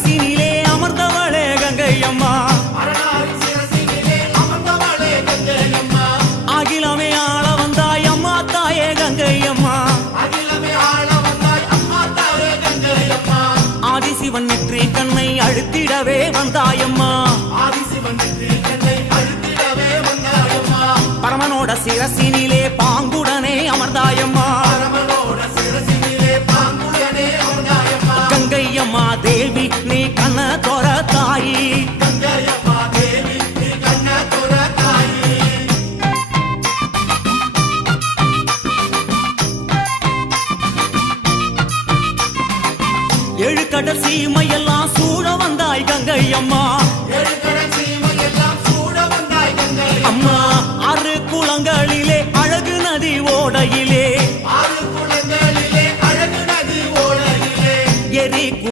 சிரசினிலே அமர்ந்தவளே கங்கை அம்மா அகிலமே ஆள வந்தாய் அம்மா தாயே கங்கை அம்மா ஆதிசிவன் நெற்றி கண்ணை அழுத்திடவே வந்தாயம்மா பரமனோட சிரசினிலே பாங்குடனே அமர்ந்தாயம்மா கங்கையம்மா தேவி நீ கண்ண தோர தாயி எழுக்கடல் சீமையெல்லாம் சூழ வந்தாய் கங்கையம்மா அம்மா ஆறு குளங்களிலே அழகு நதி ஓடையில்